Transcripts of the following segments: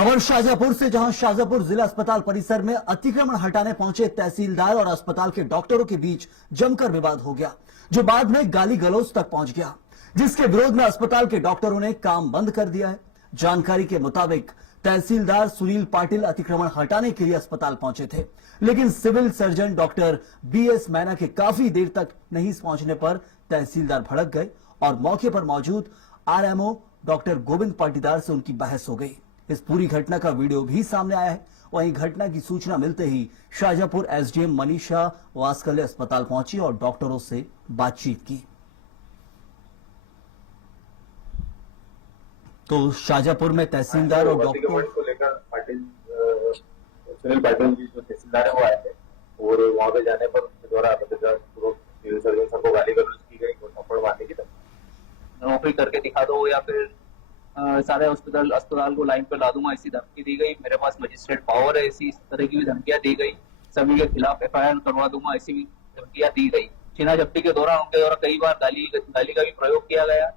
खबर शाहजहांपुर से, जहां शाहजहांपुर जिला अस्पताल परिसर में अतिक्रमण हटाने पहुंचे तहसीलदार और अस्पताल के डॉक्टरों के बीच जमकर विवाद हो गया, जो बाद में गाली गलौज तक पहुंच गया, जिसके विरोध में अस्पताल के डॉक्टरों ने काम बंद कर दिया है। जानकारी के मुताबिक तहसीलदार सुनील पाटिल अतिक्रमण हटाने के लिए अस्पताल पहुंचे थे, लेकिन सिविल सर्जन डॉक्टर BS मैना के काफी देर तक नहीं पहुंचने पर तहसीलदार भड़क गए और मौके पर मौजूद RMO डॉक्टर गोविंद पाटीदार से उनकी बहस हो गई। इस पूरी घटना का वीडियो भी सामने आया है। वहीं घटना की सूचना मिलते ही शाहजहांपुर SDM मनीषा वास्कले अस्पताल पहुंची और डॉक्टरों से बातचीत की। तो शाहजहांपुर में तहसीलदार और डॉक्टर को लेकर सुनील पाटिल जी जो तहसीलदार है वो आए थे और वहां पे जाने पर उनके द्वारा सिविल सर्जन सर को गाली गलौज की गई और थप्पड़ मारने की धमकी, नौकरी करके दिखा दो या फिर सारे अस्पताल को लाइन पर ला दूंगा, ऐसी धमकी दी गई। मेरे पास मजिस्ट्रेट पावर है, इस तरह की भी धमकियां दी गई। सभी के खिलाफ FIR करवा दूंगा, ऐसी भी धमकियां दी गई। छीना झपटी के दौरान उनके द्वारा कई बार गाली का भी प्रयोग किया गया।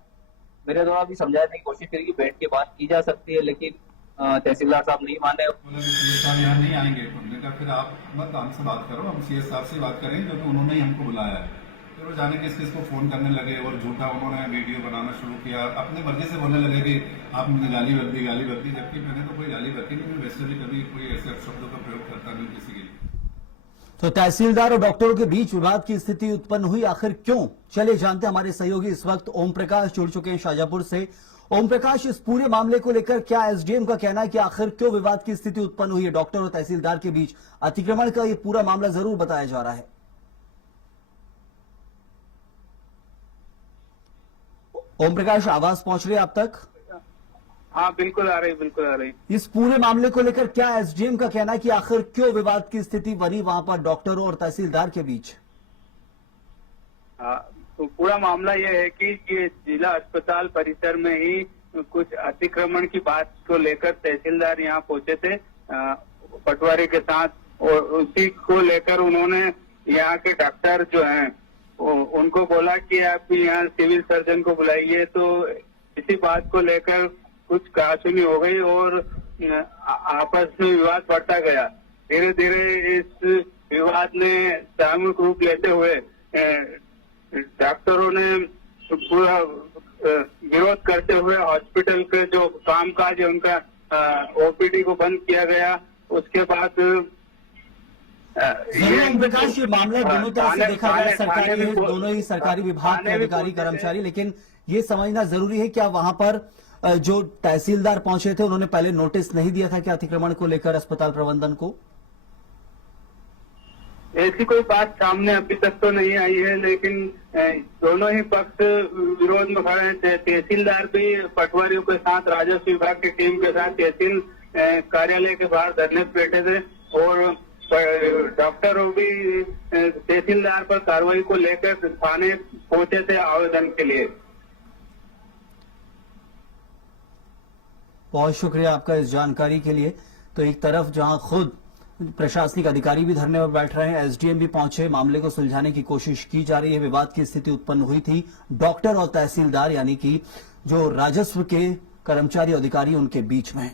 मेरे द्वारा भी समझाने की कोशिश करी कि बैठ के बात की जा सकती है, लेकिन तहसीलदार साहब नहीं माने। यहाँ नहीं आएंगे, उन्होंने कहा फिर आप मत हमसे बात करो, हम CS साहब से बात करेंगे क्योंकि उन्होंने ही हमको बुलाया है। फिर वो जाने किस को फोन करने लगे और झूठा उन्होंने वीडियो बनाना शुरू किया। अपने मर्जी से बोलने लगे कि आप मुझे गाली बक दी, जबकि मैंने तो कोई गाली बकी नहीं। मैं वैसे भी कभी कोई ऐसे शब्दों का प्रयोग करता नहीं किसी के लिए। तो तहसीलदार और डॉक्टरों के बीच विवाद की स्थिति उत्पन्न हुई, आखिर क्यों? चलिए जानते हैं। हमारे सहयोगी इस वक्त ओम प्रकाश जुड़ चुके हैं शाहजहांपुर से। ओम प्रकाश, इस पूरे मामले को लेकर क्या SDM का कहना है कि आखिर क्यों विवाद की स्थिति उत्पन्न हुई है डॉक्टर और तहसीलदार के बीच? अतिक्रमण का ये पूरा मामला जरूर बताया जा रहा है। ओम प्रकाश, आवाज पहुंच रही है आप तक? हाँ, बिल्कुल आ रही। इस पूरे मामले को लेकर क्या SDM का कहना है कि आखिर क्यों विवाद की स्थिति बनी वहां पर डॉक्टरों और तहसीलदार के बीच? तो पूरा मामला ये है कि ये जिला अस्पताल परिसर में ही कुछ अतिक्रमण की बात को लेकर तहसीलदार यहाँ पहुंचे थे पटवारी के साथ, और उसी को लेकर उन्होंने यहाँ के डॉक्टर जो हैं उनको बोला कि आप यहाँ सिविल सर्जन को बुलाइए। तो इसी बात को लेकर कुछ कहासुनी हो गई और आपस में विवाद बढ़ता गया। धीरे धीरे इस विवाद ने सामूहिक रूप लेते हुए डॉक्टरों ने पूरा विरोध करते हुए हॉस्पिटल के जो कामकाज है उनका OPD को बंद किया गया। उसके बाद प्रकाश, ये मामला दोनों तरफ से देखा गया, सरकारी है, दोनों ही सरकारी विभाग के अधिकारी कर्मचारी, लेकिन ये समझना जरूरी है क्या वहां पर जो तहसीलदार पहुंचे थे उन्होंने पहले नोटिस नहीं दिया था कि अतिक्रमण को लेकर अस्पताल प्रबंधन को? ऐसी कोई बात सामने अभी तक तो नहीं आई है, लेकिन दोनों ही पक्ष विरोध में खड़े हैं। तहसीलदार भी पटवारियों के साथ, राजस्व विभाग की टीम के साथ तहसील कार्यालय के बाहर धरने पर बैठे थे और डॉक्टरों भी तहसीलदार पर कार्रवाई को लेकर थाने पहुंचे थे आवेदन के लिए। बहुत शुक्रिया आपका इस जानकारी के लिए। तो एक तरफ जहां खुद प्रशासनिक अधिकारी भी धरने पर बैठ रहे हैं, SDM भी पहुंचे, मामले को सुलझाने की कोशिश की जा रही है। विवाद की स्थिति उत्पन्न हुई थी डॉक्टर और तहसीलदार यानी कि जो राजस्व के कर्मचारी अधिकारी उनके बीच में।